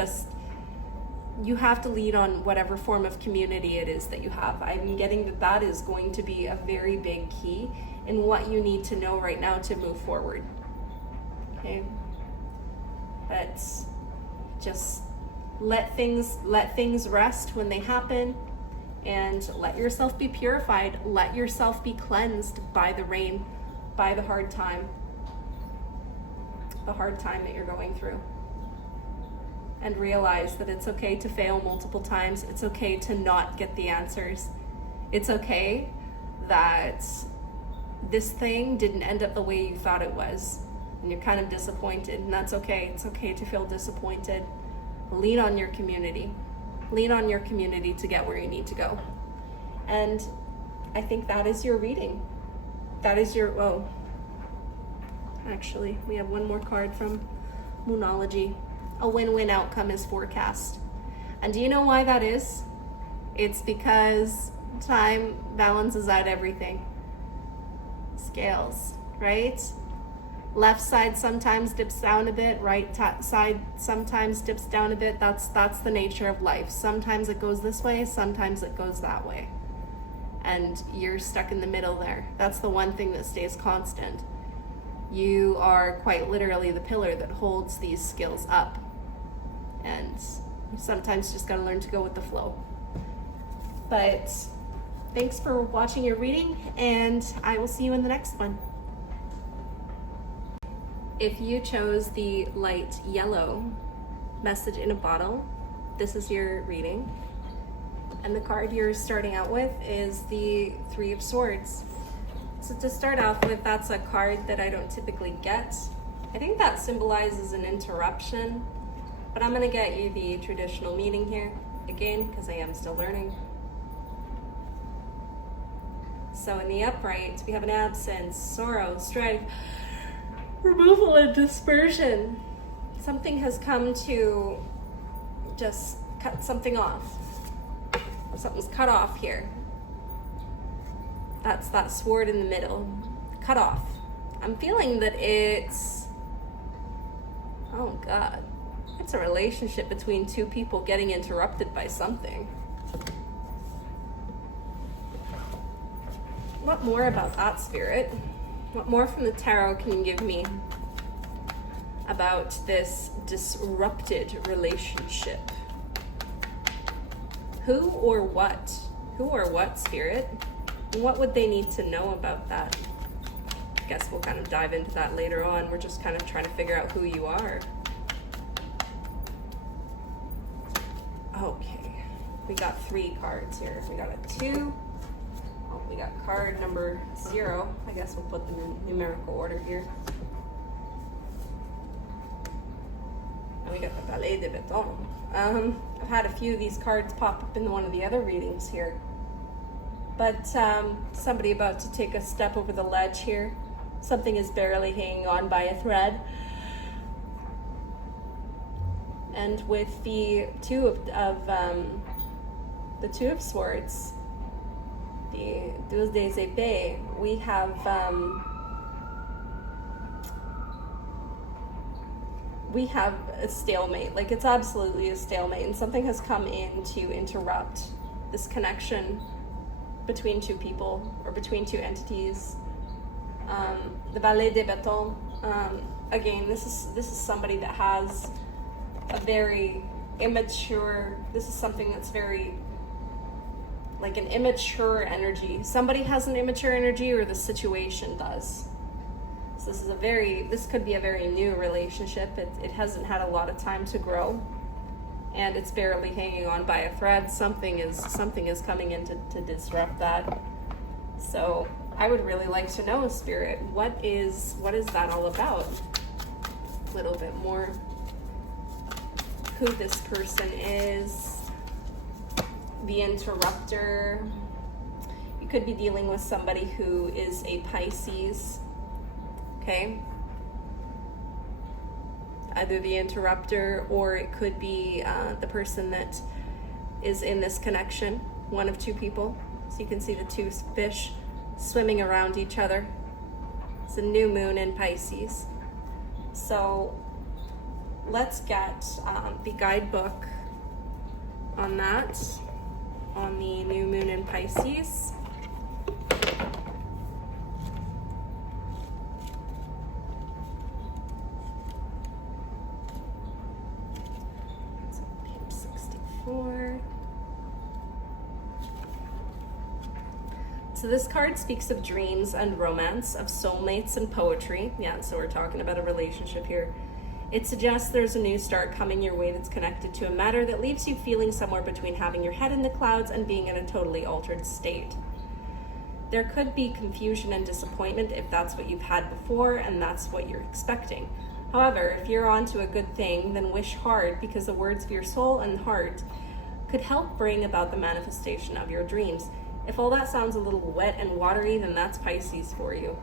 you have to lean on whatever form of community it is that you have. I'm getting that is going to be a very big key in what you need to know right now to move forward. Okay? But just let things rest when they happen, and let yourself be purified. Let yourself be cleansed by the rain, by the hard time that you're going through. And realize that it's okay to fail multiple times. It's okay to not get the answers. It's okay that this thing didn't end up the way you thought it was, and you're kind of disappointed, and that's okay. It's okay to feel disappointed. Lean on your community. Lean on your community to get where you need to go. And I think that is your reading. That is your, actually, we have one more card from Moonology. A win-win outcome is forecast. And do you know why that is? It's because time balances out everything. Scales, right? Left side sometimes dips down a bit, right side sometimes dips down a bit. That's the nature of life. Sometimes it goes this way, sometimes it goes that way. and you're stuck in the middle there. That's the one thing that stays constant. You are quite literally the pillar that holds these skills up. And you sometimes just gotta learn to go with the flow. But thanks for watching your reading, and I will see you in the next one. If you chose the light yellow message in a bottle, this is your reading. And the card you're starting out with is the Three of Swords. So to start off with, that's a card that I don't typically get. I think that symbolizes an interruption, but I'm gonna get you the traditional meaning here, again, because I am still learning. So in the upright, we have an absence, sorrow, strife, removal, and dispersion. Something has come to just cut something off. Something's cut off here. That's that sword in the middle. Cut off. I'm feeling that it's, oh God, it's a relationship between two people getting interrupted by something. What more about that, Spirit? What more from the tarot can you give me about this disrupted relationship? Who or what? Who or what, Spirit? And what would they need to know about that? I guess we'll kind of dive into that later on. We're just kind of trying to figure out who you are. Okay, we got 3 cards here. We got a 2. Oh, we got card number 0. I guess we'll put them in numerical order here. And we got the Valet de Béton. I've had a few of these cards pop up in one of the other readings here. But somebody about to take a step over the ledge here. Something is barely hanging on by a thread. And with the Two of Swords, the Deux des Épées, we have a stalemate. Like, it's absolutely a stalemate, and something has come in to interrupt this connection between two people or between two entities. The Valet de Béton, again, this is somebody that has a very immature, this is something that's very like an immature energy. Somebody has an immature energy, or the situation does. So this could be a very new relationship. It hasn't had a lot of time to grow, and it's barely hanging on by a thread. Something is coming in to disrupt that. So I would really like to know, Spirit, what is that all about? A little bit more. Who this person is. The interrupter. You could be dealing with somebody who is a Pisces. Okay? Either the interrupter, or it could be the person that is in this connection. One of two people. So you can see the 2 fish swimming around each other. It's a new moon in Pisces. So let's get the guidebook on that, on the new moon in Pisces. So page 64. So this card speaks of dreams and romance, of soulmates and poetry. Yeah, so we're talking about a relationship here. It suggests there's a new start coming your way that's connected to a matter that leaves you feeling somewhere between having your head in the clouds and being in a totally altered state. There could be confusion and disappointment if that's what you've had before and that's what you're expecting. However, if you're onto a good thing, then wish hard, because the words of your soul and heart could help bring about the manifestation of your dreams. If all that sounds a little wet and watery, then that's Pisces for you.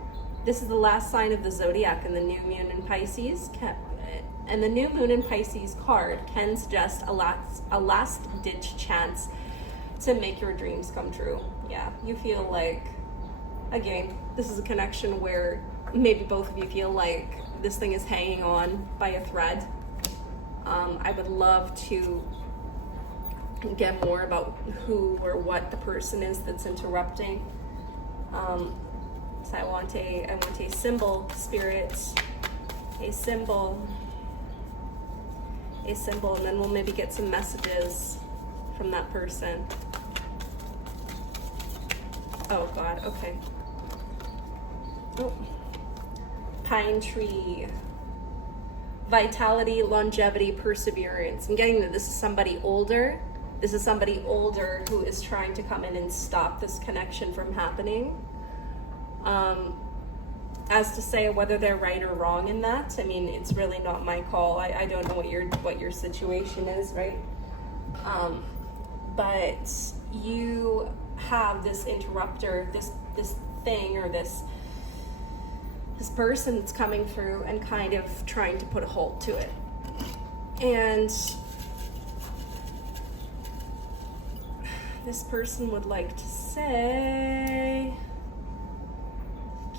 This is the last sign of the zodiac, and the new moon in Pisces and the new moon in Pisces card can suggest a last-ditch chance to make your dreams come true. Yeah, you feel like, again, this is a connection where maybe both of you feel like this thing is hanging on by a thread. I would love to get more about who or what the person is that's interrupting. So I want a symbol, spirit, a symbol, and then we'll maybe get some messages from that person. Oh God, okay. Oh. Pine tree. Vitality, longevity, perseverance. I'm getting that this is somebody older. This is somebody older who is trying to come in and stop this connection from happening. As to say whether they're right or wrong in that, I mean, it's really not my call. I don't know what your situation is, right? But you have this interrupter, this thing, or this person that's coming through and kind of trying to put a halt to it. And this person would like to say,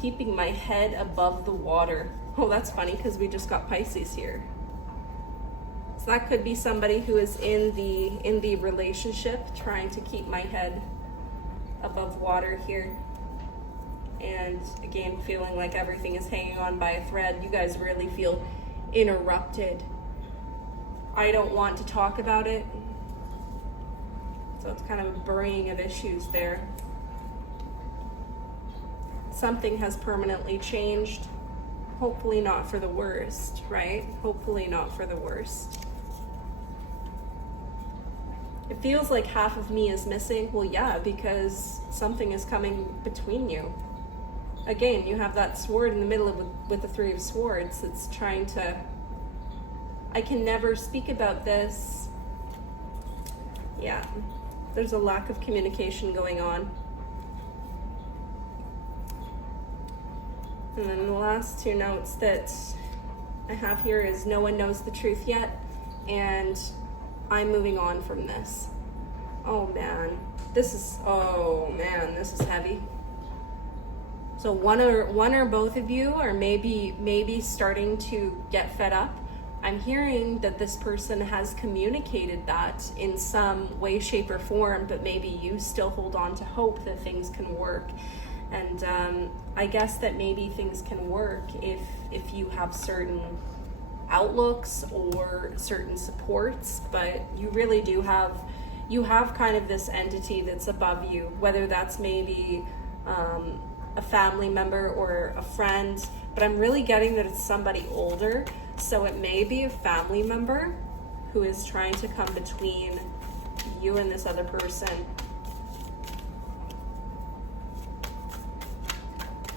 keeping my head above the water. Oh, that's funny because we just got Pisces here. So that could be somebody who is in the relationship trying to keep my head above water here. And again, feeling like everything is hanging on by a thread. You guys really feel interrupted. I don't want to talk about it. So it's kind of a burying of issues there. Something has permanently changed. Hopefully not for the worst, right? Hopefully not for the worst. It feels like half of me is missing. Well, yeah, because something is coming between you. Again, you have that sword in the middle with the Three of Swords that's trying to, I can never speak about this. Yeah, there's a lack of communication going on. And then the last two notes that I have here is no one knows the truth yet, and I'm moving on from this. Oh man, this is heavy. So one or both of you are maybe starting to get fed up. I'm hearing that this person has communicated that in some way, shape, or form, but maybe you still hold on to hope that things can work. And I guess that maybe things can work if you have certain outlooks or certain supports, but you really do have kind of this entity that's above you, whether that's maybe a family member or a friend, but I'm really getting that it's somebody older. So it may be a family member who is trying to come between you and this other person.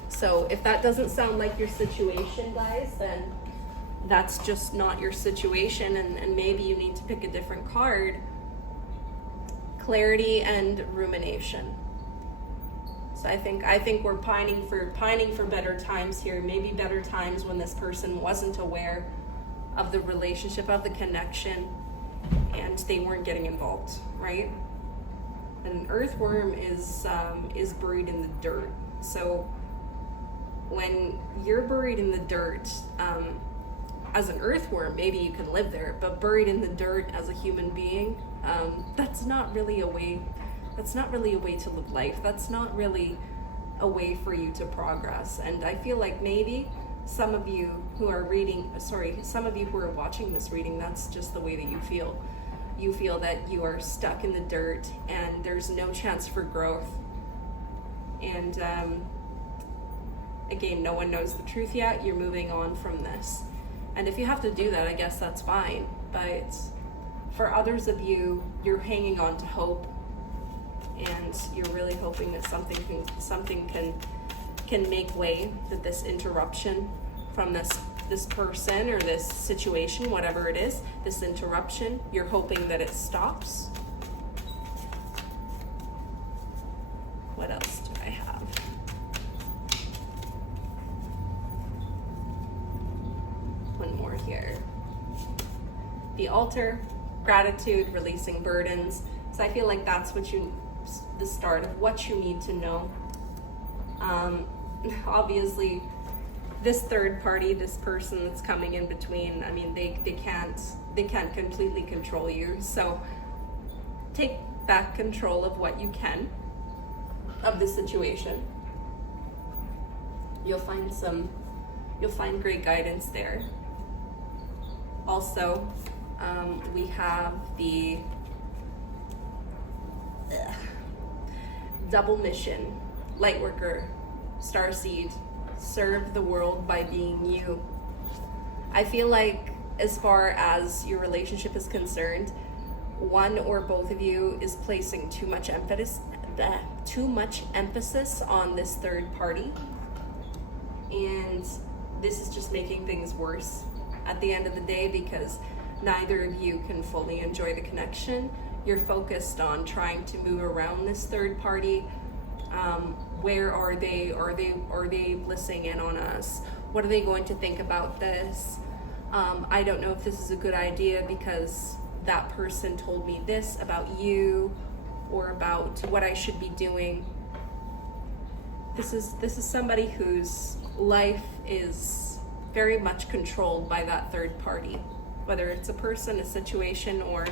So if that doesn't sound like your situation, guys, then that's just not your situation, and maybe you need to pick a different card. Clarity and rumination. So I think we're pining for better times here, maybe better times when this person wasn't aware of the relationship, of the connection, and they weren't getting involved, right? An earthworm is buried in the dirt. So when you're buried in the dirt, as an earthworm, maybe you can live there, but buried in the dirt as a human being, that's not really a way to live life. That's not really a way for you to progress. And I feel like maybe some of you who are watching this reading, that's just the way that you feel. You feel that you are stuck in the dirt and there's no chance for growth. And again, no one knows the truth yet. You're moving on from this. And if you have to do that, I guess that's fine. But for others of you, you're hanging on to hope, and you're really hoping that something can make way, that this interruption from this person or this situation, whatever it is, this interruption, you're hoping that it stops. What else do I have? One more here. The altar, gratitude, releasing burdens. So I feel like that's the start of what you need to know. Obviously, this third party, this person that's coming in between, I mean, they can't completely control you. So take back control of what you can of the situation. You'll find great guidance there. Also, we have the double mission, Lightworker, Starseed, serve the world by being you. I feel like as far as your relationship is concerned, one or both of you is placing too much emphasis on this third party, and this is just making things worse at the end of the day, because neither of you can fully enjoy the connection. You're focused on trying to move around this third party. Where are they? Are they listening in on us? What are they going to think about this? I don't know if this is a good idea because that person told me this about you, or about what I should be doing. This is somebody whose life is very much controlled by that third party, whether it's a person, a situation, or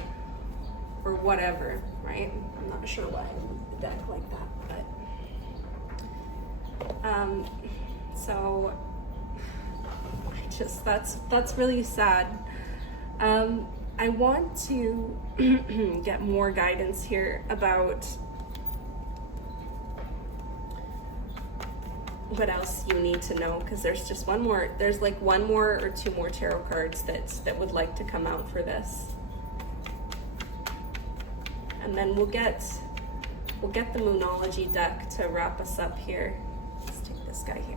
whatever, right? I'm not sure why I moved the deck like that, but so that's really sad. I want to get more guidance here about what else you need to know, because there's like one more or two more tarot cards that would like to come out for this, and then we'll get the Moonology deck to wrap us up here. Let's take this guy here.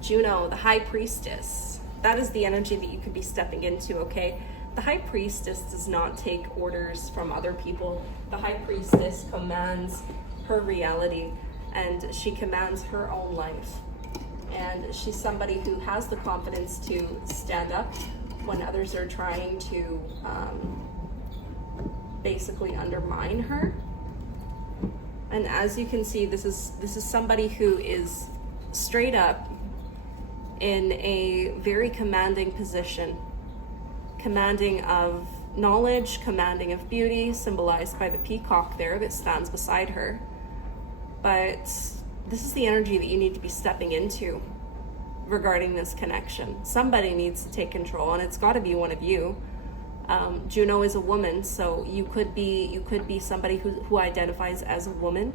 Juno, the High Priestess. That is the energy that you could be stepping into, okay? The High Priestess does not take orders from other people. The High Priestess commands her reality, and she commands her own life. And she's somebody who has the confidence to stand up when others are trying to basically undermine her. And as you can see, this is somebody who is straight up in a very commanding position, commanding of knowledge, commanding of beauty, symbolized by the peacock there that stands beside her. But this is the energy that you need to be stepping into regarding this connection. Somebody needs to take control, and it's got to be one of you. Juno is a woman, so you could be somebody who identifies as a woman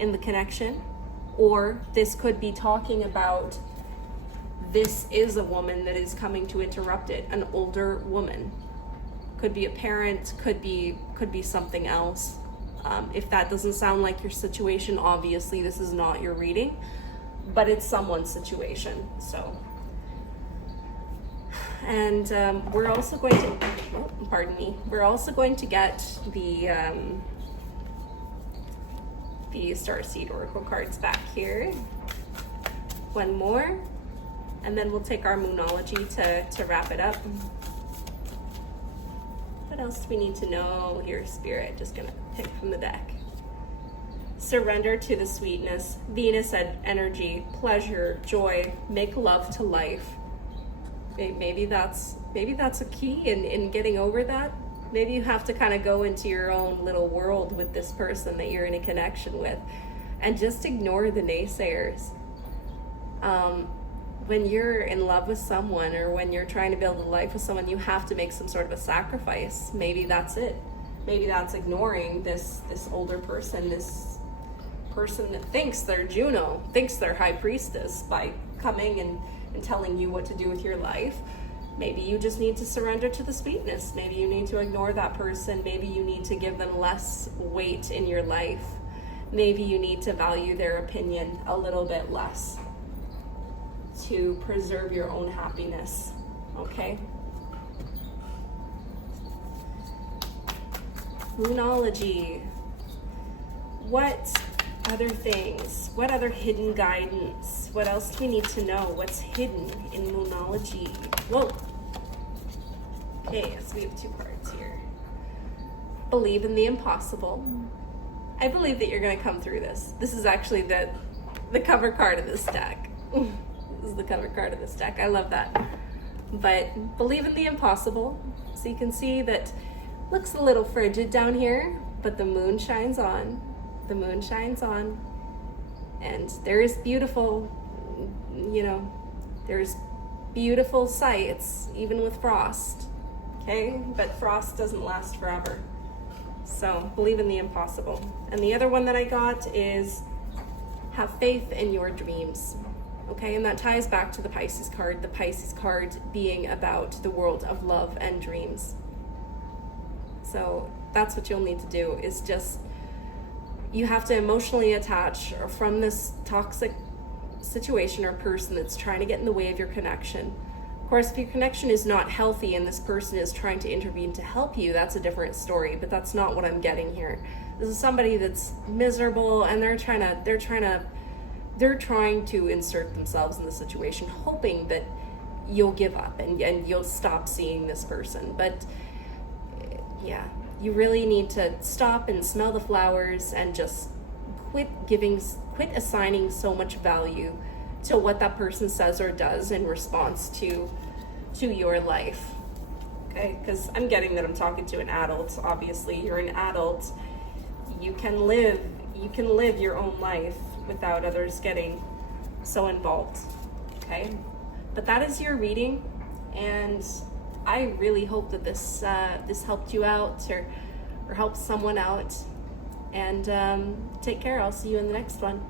in the connection, or this could be talking about this is a woman that is coming to interrupt it, an older woman. Could be a parent, could be something else. If that doesn't sound like your situation, obviously this is not your reading, but it's someone's situation. So, and we're also going to, we're also going to get the Starseed Oracle cards back here. One more, and then we'll take our Moonology to wrap it up. What else do we need to know here, Spirit? Just gonna pick from the deck. Surrender to the sweetness, Venus energy, pleasure, joy, make love to life. Maybe that's a key in getting over that. Maybe you have to kind of go into your own little world with this person that you're in a connection with, and just ignore the naysayers. When you're in love with someone, or when you're trying to build a life with someone, you have to make some sort of a sacrifice. Maybe that's it. Maybe that's ignoring this older person, this person that thinks they're Juno, thinks they're High Priestess, by coming and telling you what to do with your life. Maybe you just need to surrender to the sweetness. Maybe you need to ignore that person. Maybe you need to give them less weight in your life. Maybe you need to value their opinion a little bit less to preserve your own happiness, okay? Moonology. What other things? What other hidden guidance? What else do we need to know? What's hidden in Moonology? Whoa. Okay, so we have two cards here. Believe in the impossible. I believe that you're going to come through this. This is actually the cover card of this deck. This is the cover card of this deck. I love that. But believe in the impossible. So you can see that Looks a little frigid down here, but the moon shines on. The moon shines on. And there is beautiful, there's beautiful sights, even with frost, okay? But frost doesn't last forever. So believe in the impossible. And the other one that I got is have faith in your dreams, okay? And that ties back to the Pisces card being about the world of love and dreams. So that's what you'll need to do, is just, you have to emotionally attach from this toxic situation or person that's trying to get in the way of your connection. Of course, if your connection is not healthy and this person is trying to intervene to help you, that's a different story, but that's not what I'm getting here. This is somebody that's miserable and they're trying to insert themselves in the situation, hoping that you'll give up and you'll stop seeing this person. But yeah, you really need to stop and smell the flowers and just quit assigning so much value to what that person says or does in response to your life. Okay, because I'm getting that I'm talking to an adult. Obviously, you're an adult. You can live your own life without others getting so involved. Okay, but that is your reading, and I really hope that this helped you out or helped someone out. And take care. I'll see you in the next one.